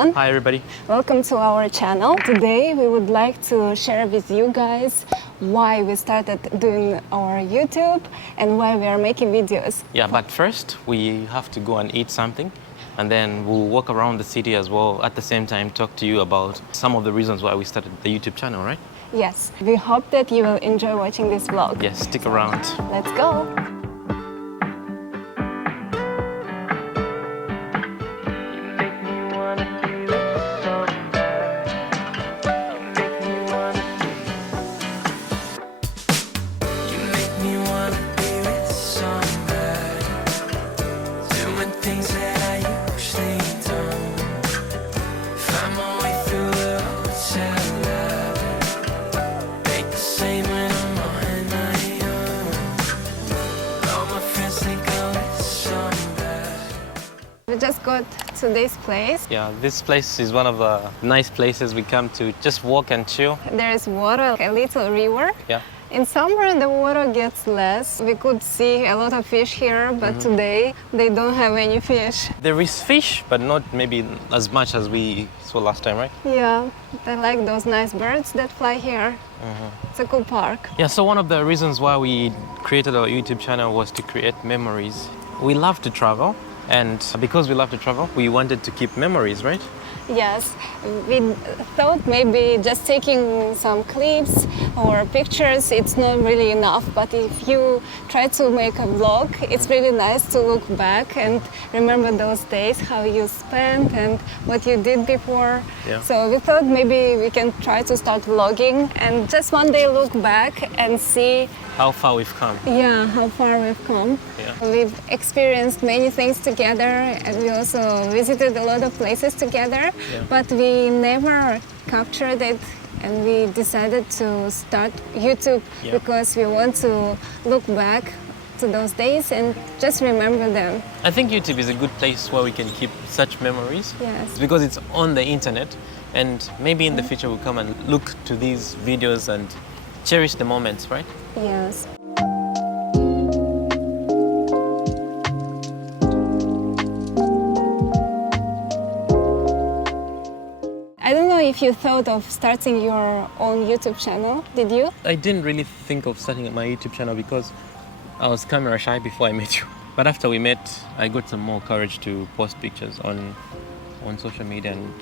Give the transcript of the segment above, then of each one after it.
everyone. Hi everybody. Welcome to our channel. Today we would like to share with you guys why we started doing our YouTube and why we are making videos. Yeah, but first we have to go and eat something, and then we'll walk around the city as well, at the same time talk to you about some of the reasons why we started the YouTube channel, right? Yes, we hope that you will enjoy watching this vlog. Yes, stick around. Let's go. We just got to this place. Yeah, this place is one of the nice places we come to just walk and chill. There is water, a little river. Yeah. In summer the water gets less. We could see a lot of fish here, but today they don't have any fish. There is fish, but not maybe as much as we saw last time, right? Yeah, I like those nice birds that fly here. It's a cool park. Yeah, so one of the reasons why we created our YouTube channel was to create memories. We love to travel, and because we love to travel, we wanted to keep memories, right? Yes, we thought maybe just taking some clips or pictures, it's not really enough. But if you try to make a vlog, it's really nice to look back and remember those days, how you spent and what you did before. Yeah. So we thought maybe we can try to start vlogging and just one day look back and see How far we've come. yeah, how far we've come. Yeah. We've experienced many things together, and we also visited a lot of places together, but we never captured it, and we decided to start YouTube because we want to look back to those days and just remember them. I think YouTube is a good place where we can keep such memories. Yes. Because it's on the internet, and maybe in the future we'll come and look to these videos and cherish the moments, right? Yes. I don't know if you thought of starting your own YouTube channel, did you? I didn't really think of starting my YouTube channel because I was camera shy before I met you. But after we met, I got some more courage to post pictures on social media, and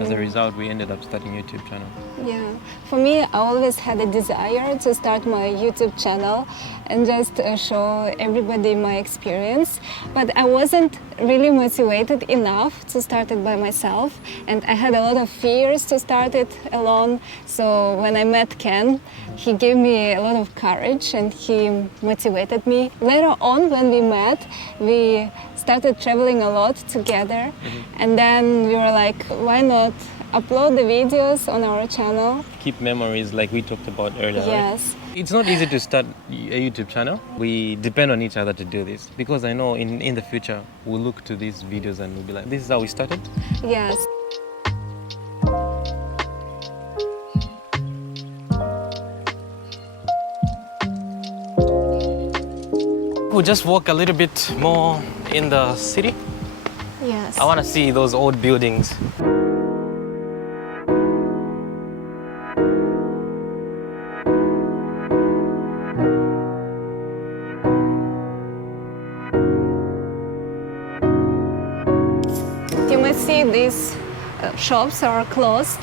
as a result, we ended up starting a YouTube channel. Yeah, for me, I always had a desire to start my YouTube channel and just show everybody my experience. But I wasn't really motivated enough to start it by myself, and I had a lot of fears to start it alone. So when I met Ken, he gave me a lot of courage and he motivated me. Later on, when we met, we started traveling a lot together, and then we were like, why not upload the videos on our channel? Keep memories like we talked about earlier, Yes. right? It's not easy to start a YouTube channel. We depend on each other to do this, because I know in the future we'll look to these videos and we'll be like, this is how we started. Yes. We'll just walk a little bit more in the city. Yes. I want to see those old buildings. You might see these shops are closed,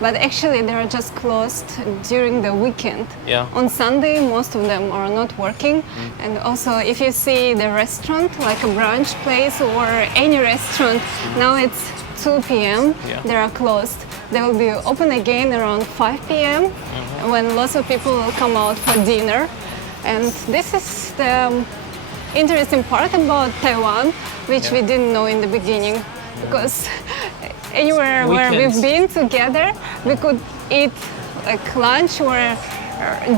but actually they are just closed during the weekend. Yeah. On Sunday, most of them are not working. And also, if you see the restaurant, like a brunch place or any restaurant, now it's 2 p.m. Yeah. They are closed. They will be open again around 5 p.m. when lots of people will come out for dinner. And this is the interesting part about Taiwan, which we didn't know in the beginning, because anywhere where we've been together, we could eat like lunch or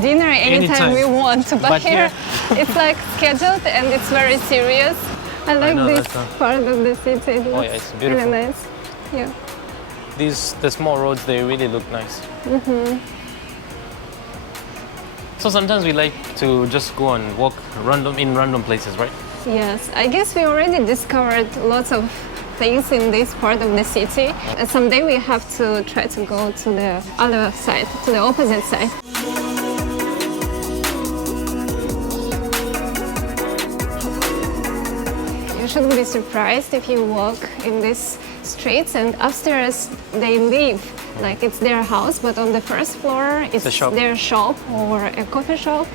dinner anytime we want. But here, it's like scheduled and it's very serious. I like this part of the city. It looks it's beautiful. really nice. Yeah. The small roads, they really look nice. So sometimes we like to just go and walk in random places, right? Yes, I guess we already discovered lots of things in this part of the city. And someday we have to try to go to the other side, to the opposite side. You shouldn't be surprised if you walk in these streets and upstairs they live. Like it's their house, but on the first floor it's their shop or a coffee shop.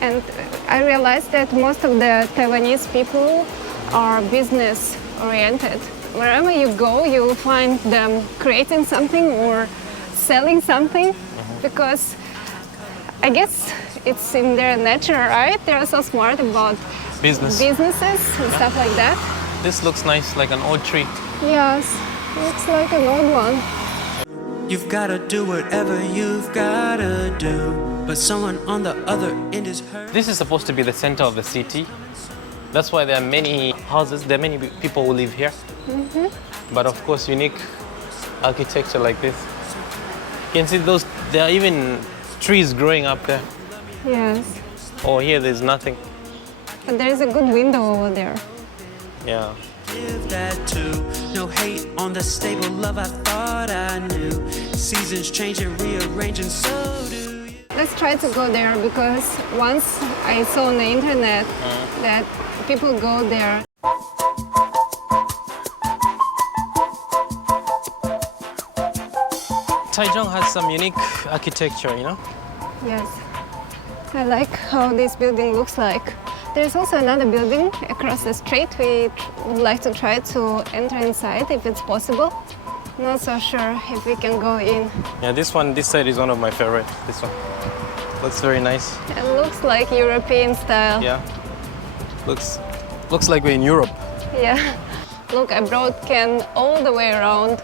And I realized that most of the Taiwanese people are business oriented. Wherever you go, you will find them creating something or selling something because I guess it's in their nature, right? They're so smart about businesses and stuff like that. This looks nice, like an old tree. Yes, looks like an old one. You've gotta do whatever you've gotta do, but someone on the other end is hurt. This is supposed to be the center of the city. That's why there are many houses, there are many people who live here. But of course, unique architecture like this. You can see those, there are even trees growing up there. Yes. Oh, here there's nothing. But there is a good window over there. Yeah. Give that too. No hate on the stable love I thought I knew. Seasons changing, rearranging, so do you. Let's try to go there because once I saw on the internet that people go there. Taichung has some unique architecture, you know? Yes. I like how this building looks like. There's also another building across the street. We would like to try to enter inside if it's possible. Not so sure if we can go in. Yeah, this side is one of my favorite. This one. Looks very nice. It looks like European style. Yeah. Looks like we're in Europe. Yeah. Look, I brought Ken all the way around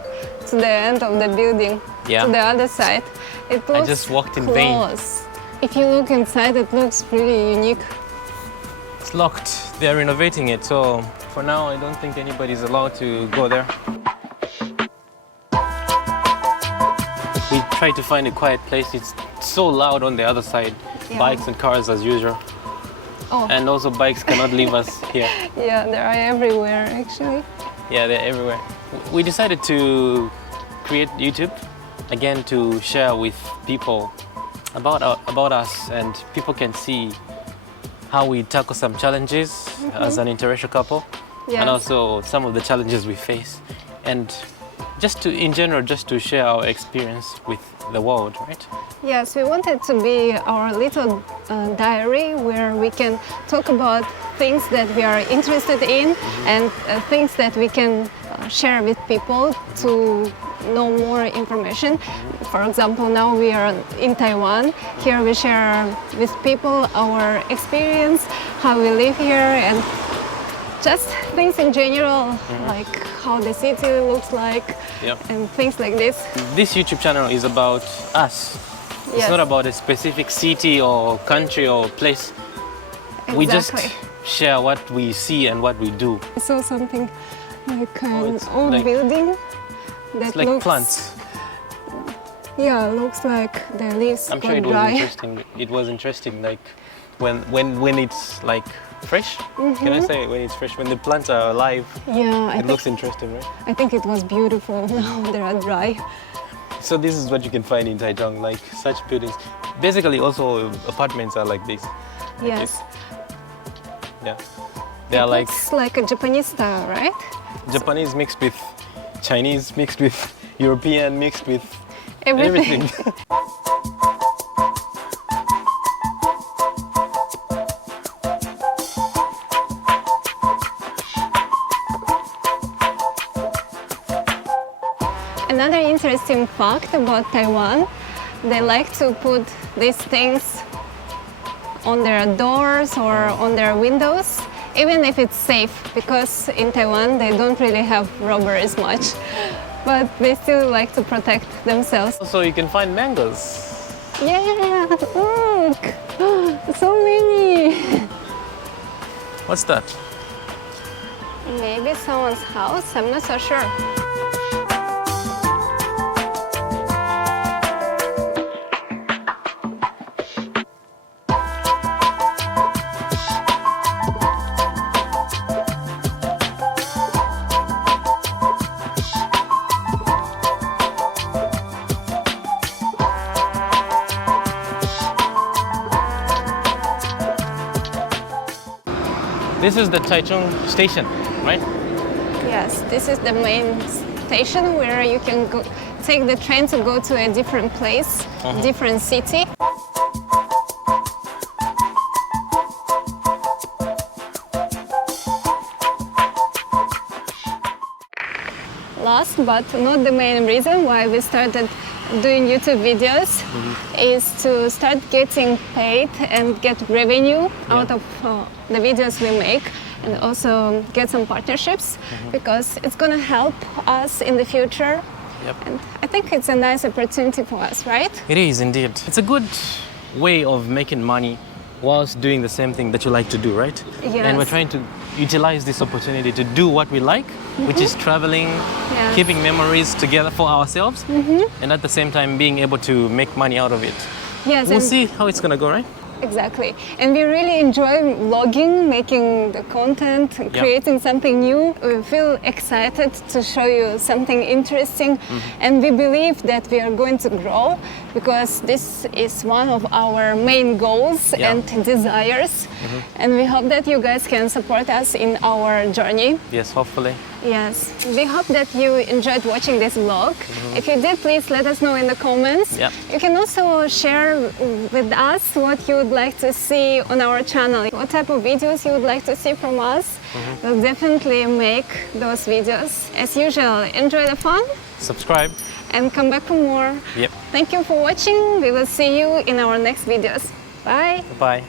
to the end of the building, Yeah. to the other side. It looks I just walked in close. vain. If you look inside, it looks really unique. It's locked. They're renovating it, so for now I don't think anybody's allowed to go there. We tried to find a quiet place. It's so loud on the other side. Yeah. Bikes and cars as usual. Oh. And also bikes cannot leave us here. Yeah, they are everywhere actually. Yeah, they're everywhere. We decided to create YouTube again to share with people about us, and people can see how we tackle some challenges as an interracial couple, Yes. and also some of the challenges we face, and just to, in general, just to share our experience with the world, right? Yes, we wanted to be our little diary where we can talk about things that we are interested in and things that we can share with people to know more information. For example, now we are in Taiwan. Here we share with people our experience, how we live here, and just things in general, like how the city looks like, Yep. and things like this. This YouTube channel is about us. It's Yes. not about a specific city or country or place. We just Exactly. share what we see and what we do. I saw something like an it's old like- building that It's like looks, plants. Yeah, looks like the leaves I'm got sure it was dry. interesting. It was interesting, like when it's like fresh. Can I say when it's fresh? When the plants are alive, Yeah, it looks interesting, right? I think it was beautiful. Now they are dry. So this is what you can find in Taichung, like such buildings. Basically, also apartments are like this. Yes, Yeah, they are like looks like a Japanese style, right? Japanese mixed with Chinese, mixed with European, mixed with Everything. everything. Another interesting fact about Taiwan, they like to put these things on their doors or on their windows, even if it's safe, because in Taiwan they don't really have robberies much, but they still like to protect themselves. Also, you can find mangoes. Yeah, look, so many. What's that? Maybe someone's house, I'm not so sure. This is the Taichung station, right? Yes, this is the main station where you can go, take the train to go to a different place, different city. Last but not the main reason why we started doing YouTube videos is to start getting paid and get revenue out of the videos we make, and also get some partnerships because it's going to help us in the future. Yep. And I think it's a nice opportunity for us, right? It is indeed. It's a good way of making money whilst doing the same thing that you like to do, right? Yes. And we're trying to utilize this opportunity to do what we like, which is traveling, keeping memories together for ourselves, and at the same time being able to make money out of it. Yes, We'll and see how it's gonna go, right? exactly. And we really enjoy vlogging, making the content, creating something new. We feel excited to show you something interesting, and we believe that we are going to grow because this is one of our main goals and desires. And we hope that you guys can support us in our journey. Yes, hopefully. Yes, we hope that you enjoyed watching this vlog. If you did, please let us know in the comments. Yep. You can also share with us what you would like to see on our channel, what type of videos you would like to see from us. We'll definitely make those videos. As usual, enjoy the fun Subscribe. and come back for more. Yep. Thank you for watching. We will see you in our next videos. Bye. Bye.